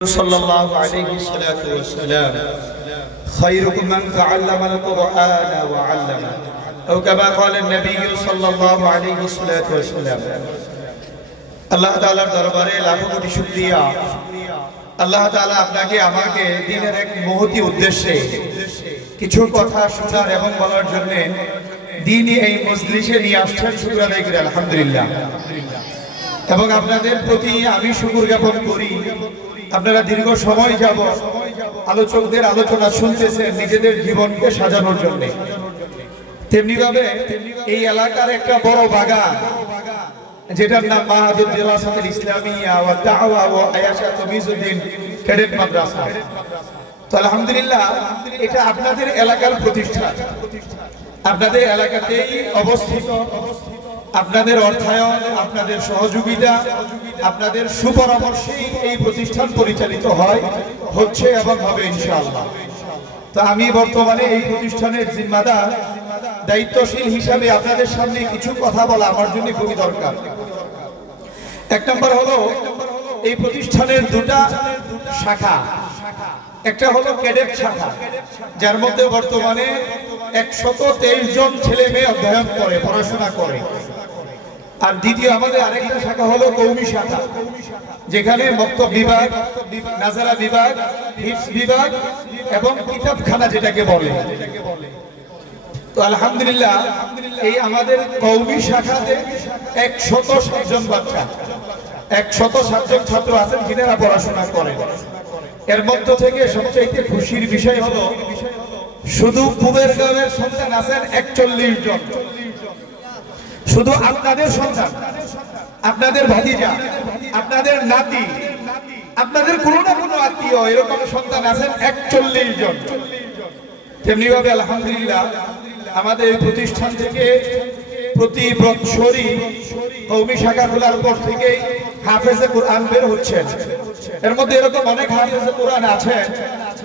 صلى الله عليه الصلاة والسلام خيركم من تعلم القرآن وعلمه أو كما قال النبي صلى الله عليه الصلاة والسلام আল্লাহ তাআলার দরবারে লাখো কোটি শুকরিয়া। আল্লাহ তাআলা আপনাকে আমাকে দিনের এক মহতি উদ্দেশ্যে কিছু কথা শোনার এবং বলার জন্য দ্বীনি এই মজলিসে নিয়ে আসছেন। শুকর আদায় করি আলহামদুলিল্লাহ। এবং আপনাদের প্রতি আমি শুকর জ্ঞাপন করি, আপনারা দীর্ঘ সময় যাবত আলোচকদের আলোচনা শুনতেছেন নিজেদের জীবনকে সাজানোর জন্য। তেমনি ভাবে এই এলাকার একটা বড় বাগান যেটার নাম মাহাদুর দিরাসাতুল ইসলামিয়া ওয়া দাওয়া ওয়া আয়াশা তমিজউদ্দিন ক্যাডেট মাদ্রাসা। তো আলহামদুলিল্লাহ এটা আপনাদের এলাকার প্রতিষ্ঠান, আপনাদের এলাকাতেই অবস্থিত। আপনাদের অর্থায়ন, আপনাদের সহযোগিতা, আপনাদের সুপরামর্শেই এই প্রতিষ্ঠান পরিচালিত হচ্ছে এবং হবে ইনশাআল্লাহ। তো আমি বর্তমানে এই প্রতিষ্ঠানের জিম্মাদার, দায়িত্বশীল হিসাবে আপনাদের সামনে কিছু কথা বলা আমার জন্য খুবই দরকার। এক নম্বর হলো এই প্রতিষ্ঠানের দুটা শাখা। একটা হলো ক্যাডেট শাখা, যার মধ্যে বর্তমানে 123 জন ছেলে মেয়ে অধ্যয়ন করে, পড়াশোনা করে। আর দ্বিতীয় আমাদের আরেকটা শাখা হলো কওমি শাখা, যেখানে মক্তব বিভাগ, নাজারা বিভাগ, হিফজ বিভাগ এবং কিতাবখানা যেটাকে বলে। তো আলহামদুলিল্লাহ এই আমাদের কওমি শাখাতে 107 জন বাচ্চা, 107 জন ছাত্র আছেন যিনারা পড়াশোনা করেন। এর মধ্য থেকে সবচেয়ে খুশির বিষয় হলো শুধু পূবের গ্রামের সন্তান আছেন 41 জন। শুধু আপনাদের সন্তান, আপনাদের ভাতিজা, আপনাদের নাতি, আপনাদের কোনো না কোনো আত্মীয় এরকম সন্তান আছেন 41 জন। তেমনি ভাবে আলহামদুলিল্লাহ আমাদের এই প্রতিষ্ঠান থেকে প্রতি বছরই কওমি শাখা খোলার পর থেকেই হাফেজে কোরআন বের হচ্ছেন। এর মধ্যে এরকম অনেক হাফেজে কোরআন আছেন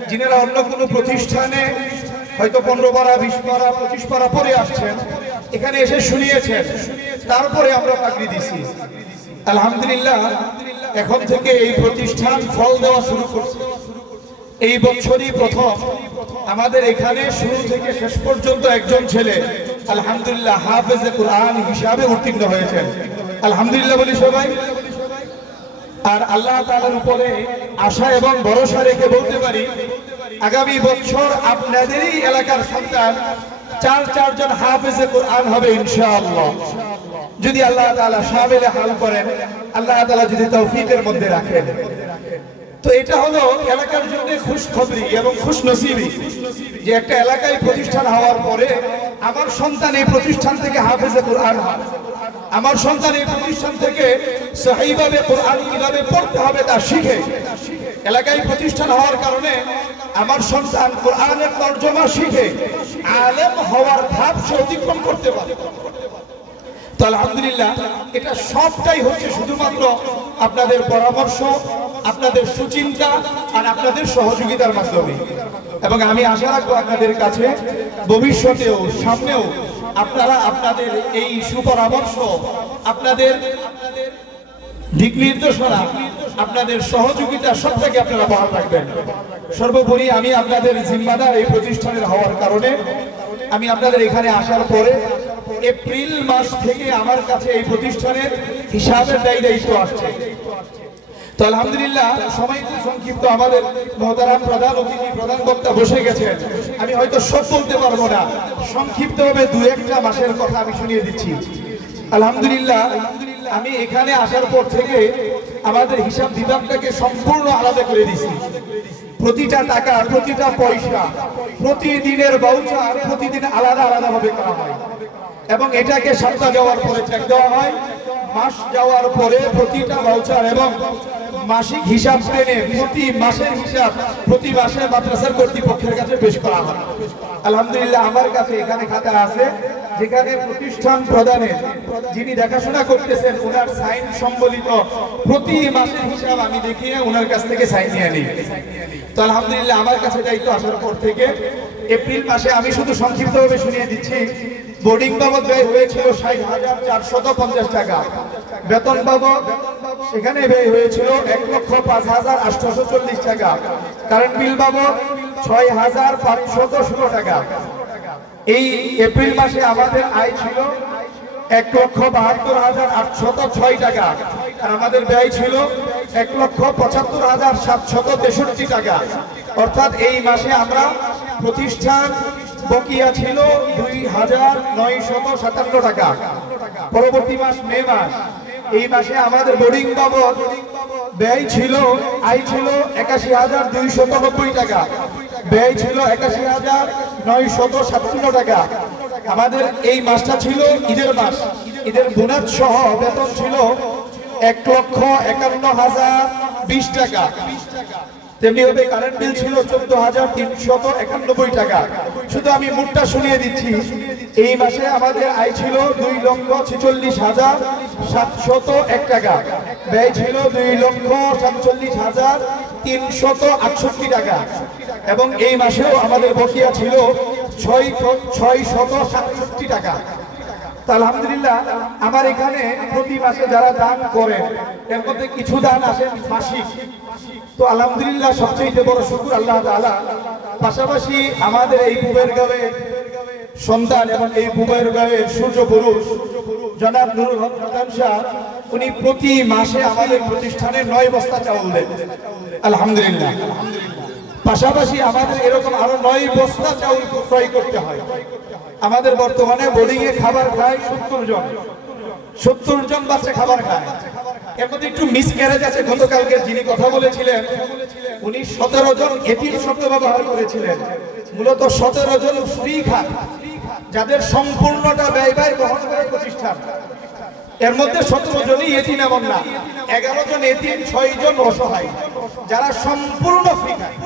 যিনারা অন্য কোনো প্রতিষ্ঠানে হয়তো 15 পারা, 20 পারা, 25 পারা পড়ে আসছেন, এখানে এসে শুনিয়েছেন, তারপরে আমরা পাগড়ি দিছি। আলহামদুলিল্লাহ এখন থেকে এই প্রতিষ্ঠান ফল দেওয়া শুরু করছে। এই বছরই প্রথম আমাদের এখানে শুরু থেকে শেষ পর্যন্ত একজন ছেলে আলহামদুলিল্লাহ হাফেজে কোরআন হিসাবে উত্তীর্ণ হয়েছেন। আলহামদুলিল্লাহ বলি সবাই। আর আল্লাহ তাআলার উপরে আশা এবং ভরসা রেখে বলতে পারি আগামী বছর আপনাদেরই এলাকার সন্তান 4 জন হাফেজে কোরআন হবে ইনশাআল্লাহ, যদি আল্লাহ তাআলা শামিলে হাল করেন, আল্লাহ তাআলা যদি তৌফিকের মধ্যে রাখেন। তো এটা হলো এলাকার জন্য খুশখবরি এবং খুশনসিবি যে একটা এলাকায় প্রতিষ্ঠান হওয়ার পরে আমার সন্তান এই প্রতিষ্ঠান থেকে হাফেজে কোরআন হয়, আমার সন্তান এই প্রতিষ্ঠান থেকে সহিভাবে কোরআন কিভাবে পড়তে হবে তা শিখে। এলাকায় প্রতিষ্ঠান হওয়ার কারণে আমার সন্তান কোরআনের তরজমা শিখে আলেম হওয়ার ধাপ সে অতিক্রম করতে পারে। তো আলহামদুলিল্লাহ এটা সবটাই হচ্ছে শুধুমাত্র আপনাদের পরামর্শ, আপনাদের সুচিন্তা আর আপনাদের সহযোগিতার মাধ্যমে। এবং আমি আশা রাখবো আপনাদের কাছে ভবিষ্যতেও সামনেও আপনারা আপনাদের এই সুপরামর্শ, আপনাদের দিক নির্দেশনা, আপনাদের সহযোগিতা সবটাকে আপনারা বহাল রাখবেন। সর্বোপরি আমি আপনাদের জিম্মাদার এই প্রতিষ্ঠানের হওয়ার কারণে আমি আপনাদের এখানে আসার পরে এপ্রিল মাস থেকে আমার কাছে এই প্রতিষ্ঠানের হিসাবের দায়িত্ব আসছে। তো আলহামদুলিল্লাহ সময় খুব সংক্ষিপ্ত, আমাদের মহতারাম প্রধান অতিথি, প্রধান বক্তা বসে গেছেন। আমি হয়তো সব বলতে পারবো না, সংক্ষিপ্তভাবে 2-1টা মাসের কথা আমি শুনিয়ে দিচ্ছি। আলহামদুলিল্লাহ আমি এখানে আসার পর থেকে আমাদের হিসাব বিভাগটাকে সম্পূর্ণ আলাদা করে দিয়েছি। প্রতিটা টাকা, প্রতিটা পয়সা, প্রতিদিনের বাউচার প্রতিদিন আলাদা আলাদা ভাবে করা হয় এবং এটাকে সপ্তাহ যাওয়ার পরে চেক দেওয়া হয়, মাস যাওয়ার পরে প্রতিটা বাউচার এবং মাসিক হিসাব টেনে প্রতি মাসের হিসাব প্রতি মাসে মাদ্রাসার কর্তৃপক্ষের কাছে পেশ করা হয়। আলহামদুলিল্লাহ আমার কাছে এখানে খাতা আছে যেখানে প্রতিষ্ঠান প্রধানের যিনি দেখাশোনা করতেছেন ওনার সাইন সম্বলিত প্রতি মাসের হিসাব আমি দেখিয়ে ওনার কাছ থেকে সাইন নিয়ে নিই। তো আলহামদুলিল্লাহ আমার কাছে দায়িত্ব আসার পর থেকে এপ্রিল মাসে আমি শুধু সংক্ষিপ্তভাবে শুনিয়ে দিচ্ছি বোর্ডিং বাবদ ব্যয় হয়েছিল ৬০,৪৫০ টাকা, বেতন বাবদ সেখানে ব্যয় হয়েছিল ১,০৫,৮৪০ টাকা, কারেন্ট বিল বাবদ ৬,৫১৬ টাকা। এই এপ্রিল মাসে আমাদের আয় ছিল ১,৭২,৮০৬ টাকা, আর আমাদের ব্যয় ছিল ১,৭৫,৭৬৩ টাকা। অর্থাৎ এই মাসে আমরা প্রতিষ্ঠান বকেয়া ছিল ২,৯৫৭ টাকা। পরবর্তী মাস মে মাস, এই মাসে আমাদের বোর্ডিং বাবদ ব্যয় ছিল, আয় ছিল ৮১,২৯০ টাকা, ব্যয় ছিল ৮১,৯৫৭ টাকা। আমাদের এই মাসটা ছিল ঈদের মাস, ঈদের বোনাস সহ বেতন ছিল ১,৫১,০২০ টাকা। তেমনি ভাবে কারেন্ট বিল ছিল ১৪,৩৯১ টাকা। শুধু আমি মোটটা শুনিয়ে দিচ্ছি, এই মাসে আমাদের আয় ছিল ২,৪৬,৭০১ টাকা, ব্যয় ছিল ২,৪৭,৩৬৮ টাকা, এবং এই মাসেও আমাদের বকেয়া ছিল ৬৬৭ টাকা। আলহামদুলিল্লাহ, আমার এখানে প্রতি মাসে যারা দান করেন এর মধ্যে কিছু দান আসে মাসিক, তো আলহামদুলিল্লাহ সবচেয়ে বড় শুকর আল্লাহ তাআলা। পাশাপাশি আমাদের এই বুবেরগাঁওয়ে সন্তান এবং এই বুবেরগাঁওয়ের সূর্য পুরুষ জনাব নুরুল হক প্রধান সাহেব, উনি প্রতি মাসে আমাদের প্রতিষ্ঠানে ৯ বস্তা চাউল দেন আলহামদুলিল্লাহ। পাশাপাশি আমাদের এরকম আরো ৯ বস্তা চাউল ক্রয় করতে হয়। আমাদের বর্তমানে বোর্ডিং এ খাবার খায় ৭০ জন বাচ্চা খাবার খায়। এর মধ্যে একটু মিসক্যারেজ আছে। গতকালকে যিনি কথা বলেছিলেন উনি ১৭ জন এতিম শব্দ ব্যবহার করেছিলেন। মূলত ১৭ জন ফ্রি খান, যাদের সম্পূর্ণটা ব্যয় বহন করে প্রতিষ্ঠান। এর মধ্যে ১৭ জনই এতিম এমন না, ১১ জন এতিম, ৬ জন অসহায়, যারা সম্পূর্ণ ফ্রি খায়।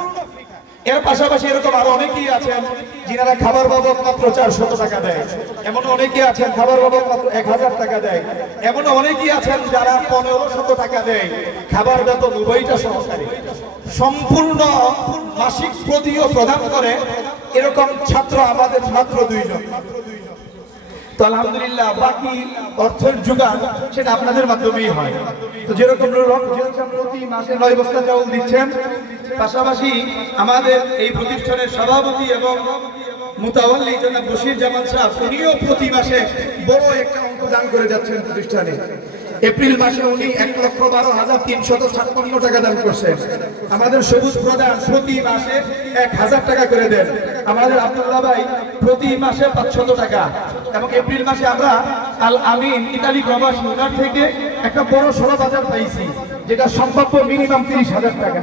এর পাশাপাশি এরকম আরো অনেকেই আছেন যিনারা খাবার বাবদ মাত্র ৪০০ টাকা দেয়, এমন অনেকেই আছেন খাবার বাবদ মাত্র ১,০০০ টাকা দেয়, এমন অনেকেই আছেন যারা ১৫০০ টাকা দেয়, খাবার বেতন উভয়টা সহকারী, সম্পূর্ণ মাসিক প্রতিও প্রদান করে। এরকম ছাত্র আমাদের মাত্র ২ জন। তো আলহামদুলিল্লাহ, বাকি অর্থের যোগান সেটা আপনাদের মাধ্যমেই হয়। তো যেরকম প্রতি মাসে ৯ বস্তা চাউল দিচ্ছেন, পাশাপাশি আমাদের এই প্রতিষ্ঠানের সভাপতি এবং মুতাওয়াল্লি জনাব বশির জামান সাহেব, উনিও প্রতি মাসে বড় একটা অঙ্ক দান করে যাচ্ছেন প্রতিষ্ঠানে। এপ্রিল মাসে উনি ১,১২,৩৫৬ টাকা দান করছেন। আমাদের সবুজ প্রধান প্রতি মাসে ১,০০০ টাকা করে দেন। আমাদের আব্দুল্লাহ ভাই প্রতি মাসে ৫০০ টাকা। এবং এপ্রিল মাসে আমরা আল আমিন ইতালি প্রবাসী, ওনার থেকে একটা বড় সড়ো বাজার পাইছি, যেটা সম্ভাব্য মিনিমাম ৩০,০০০ টাকা,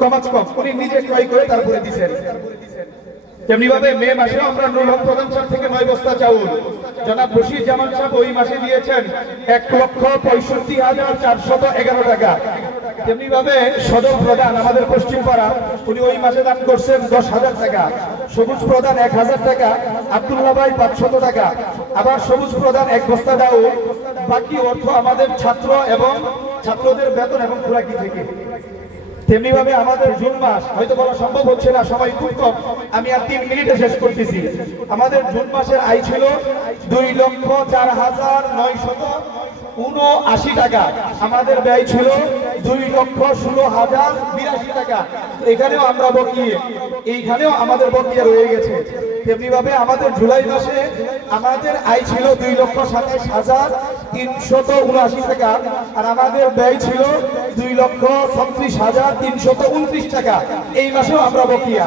কমাচ কম উনি নিজে ক্রয় করে তারপরে দিচ্ছেন। তেমনি ভাবে মে মাসে আমরা নুরুল হক প্রধান সাহেব থেকে ৯ বস্তা চাউল, জনাব বশির জামান সাহেব ওই মাসে দিয়েছেন ১,৬৫,৪১১ টাকা। তেমনি ভাবে সদর প্রধান আমাদের পশ্চিম পাড়া, উনি ওই মাসে দান করছেন ১০,০০০ টাকা। সবুজ প্রধান ১,০০০ টাকা, আব্দুল্লাহ ভাই ৫০০ টাকা। আবার সবুজ প্রধান ১ বস্তা ডাউল। বাকি অর্থ আমাদের ছাত্র এবং ছাত্রদের বেতন এবং খোরাকি থেকে। তেমনি ভাবে আমাদের জুন মাস হয়তো বলা সম্ভব হচ্ছে না, সময় খুব কম, আমি আর ৩ মিনিটে শেষ করতেছি। আমাদের জুন মাসের আয় ছিল ২,০৪,৯৭৯ টাকা, আমাদের ব্যয় ছিল ২,১৬,০৮২ টাকা। এখানেও আমরা বকিয়ে, এইখানেও আমাদের বকিয়া রয়ে গেছে। তেমনি ভাবে আমাদের জুলাই মাসে আমাদের আয় ছিল ২,২৭,৩৭৯ টাকা, আর আমাদের ব্যয় ছিল ২,৩৬,৩২৯ টাকা। এই মাসেও আমরা বকিয়া।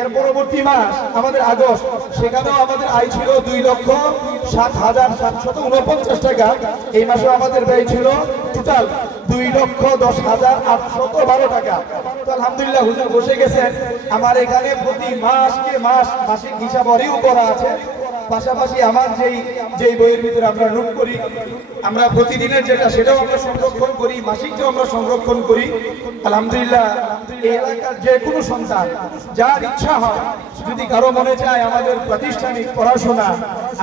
এর পরবর্তী মাস আমাদের আগস্ট, সেখানেও আমাদের আয় ছিল ২,০৭,৭৪৯ টাকা। এই মাসেও আমাদের ব্যয় ছিল টোটাল ২,১০,৮১২ টাকা। তো আলহামদুলিল্লাহ, হুজুর বসে গেছেন, আমার এখানে প্রতি মাসকে মাস মাসিক হিসাবও করা আছে। পাশাপাশি আমার যেই বইয়ের ভিতরে আমরা নোট করি, আমরা প্রতিদিনের যেটা সেটাও আমরা সংরক্ষণ করি, মাসিকটাও আমরা সংরক্ষণ করি। আলহামদুলিল্লাহ, এই এলাকার যে কোনো সন্তান যার ইচ্ছা হয়, যদি কারো মনে চায় আমাদের প্রাতিষ্ঠানিক পড়াশোনা,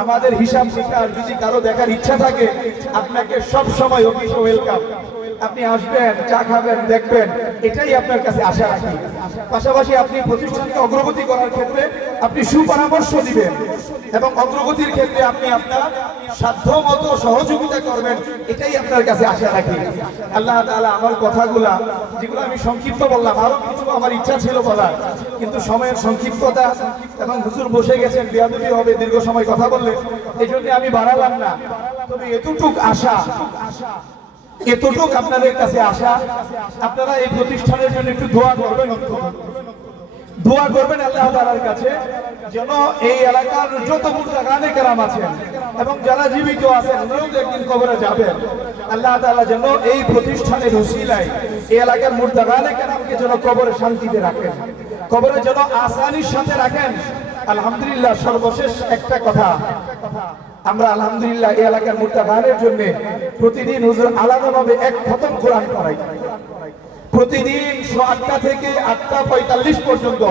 আমাদের হিসাব শিকার যদি কারো দেখার ইচ্ছা থাকে, আপনাকে সব সময় অফিসে ওয়েলকাম। আপনি আসবেন, চা খাবেন, দেখবেন, এটাই আপনার কাছে আশা রাখি। পাশাপাশি আপনি প্রতিষ্ঠানকে অগ্রগতি করার ক্ষেত্রে আপনি সুপরামর্শ দিবেন এবং অগ্রগতির ক্ষেত্রে আপনি আপনার সাধ্য মতো সহযোগিতা করবেন, এটাই আপনার কাছে আশা রাখি। আল্লাহ তাআলা আমার কথাগুলা যেগুলো আমি সংক্ষিপ্ত বললাম, আরো কিছু আমার ইচ্ছা ছিল বলার, কিন্তু সময়ের সংক্ষিপ্ততা এবং হুজুর বসে গেছেন, বেয়াদবি হবে দীর্ঘ সময় কথা বললে, এই জন্য আমি বাড়ালাম না। তবে এতটুক আশা, এতটুক আপনাদের কাছে আশা, আপনারা এই প্রতিষ্ঠানের জন্য একটু দোয়া করবেন, দোয়া করবেন আল্লাহ তাআলার কাছে যেন এই এলাকার যত মুরতাগানে কেরাম আছেন এবং যারা জীবিত আছেন ওনারাও একদিন কবরে যাবেন, আল্লাহ তাআলা যেন এই প্রতিষ্ঠানের উসিলায় এই এলাকার মুরতাগানে কেরামকে যেন কবরে শান্তিতে রাখেন, কবরে যেন আসানির সাথে রাখেন। আলহামদুলিল্লাহ, সর্বশেষ একটা কথা, আমরা আলহামদুলিল্লাহ এই এলাকার মুরতাগানের জন্য প্রতিদিন হুজুর আলাদাভাবে এক খতম কোরআন পড়াই, প্রতিদিন 8টা থেকে 8টা 45 পর্যন্ত,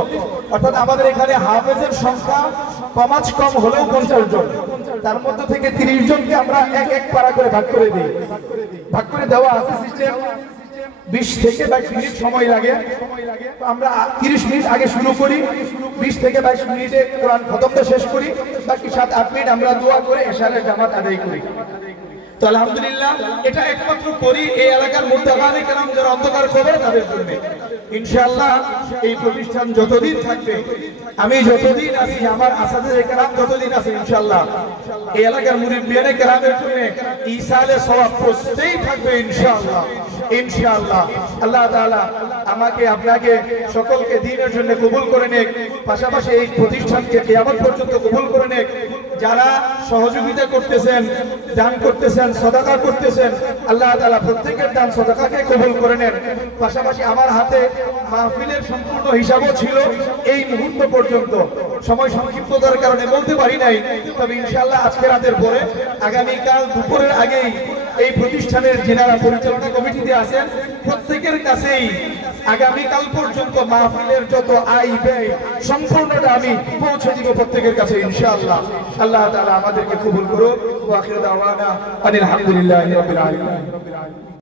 অর্থাৎ আমাদের এখানে হাফেজের সংখ্যা কমাজ কম হলেও 50 জন, তার মধ্যে থেকে 30 জনকে আমরা এক এক পারা করে ভাগ করে দিই। ভাগ করে দেওয়া আছে সিস্টেম, 20 থেকে 22 মিনিট সময় লাগে, আমরা 30 মিনিট আগে শুরু করি, 20 থেকে 22 মিনিটে কোরআন খতমটা শেষ করি, বাকি 7-8 মিনিট আমরা দোয়া করে এশারের জামাত আদায় করি। তো আলহামদুলিল্লাহ, এটা একমাত্র করি এই এলাকার মুরতাগানে কেরাম যারা অন্ধকার কবরে তাদের জন্য। ইনশাআল্লাহ এই প্রতিষ্ঠান যতদিন থাকবে, আমি যতদিন আছি, আমার আসাদের কেরাম যতদিন আছে, ইনশাআল্লাহ এই এলাকার মুরিব্বিয়ানে কেরামের জন্য ইসালে সওয়াব পৌঁছতেই থাকবে ইনশাআল্লাহ। ইনশাআল্লাহ আল্লাহ তাআলা আমাকে আপনাকে সকলকে দ্বীনের জন্য কবুল করে নেক, পাশাপাশি এই প্রতিষ্ঠানকে কিয়ামত পর্যন্ত কবুল করে নেক। যারা সহযোগিতা করতেছেন, দান করতেছেন, সাদাকা করতেছেন, আল্লাহ তাআলা প্রত্যেকের দান সাদাকাকে কবুল করে নেন। পাশাপাশি আমার হাতে মাহফিলের সম্পূর্ণ হিসাবও ছিল এই মুহূর্ত পর্যন্ত, সময় সংক্ষিপ্ততার কারণে বলতে পারি নাই, তবে ইনশাআল্লাহ আজকে রাতের পরে আগামীকাল দুপুরের আগেই এই প্রতিষ্ঠানের যিনারা পরিচালনা কমিটিতে আছেন প্রত্যেকের কাছেই আগামীকাল পর্যন্ত মাহফিলের যত আয় ব্যয় সম্পূর্ণটা আমি পৌঁছে দিব প্রত্যেকের কাছে ইনশাআল্লাহ। আল্লাহ তাআলা আমাদেরকে কবুল করুন। ওয়া আখিরু দাওয়ানা আলহামদুলিল্লাহি রাব্বিল আলামিন।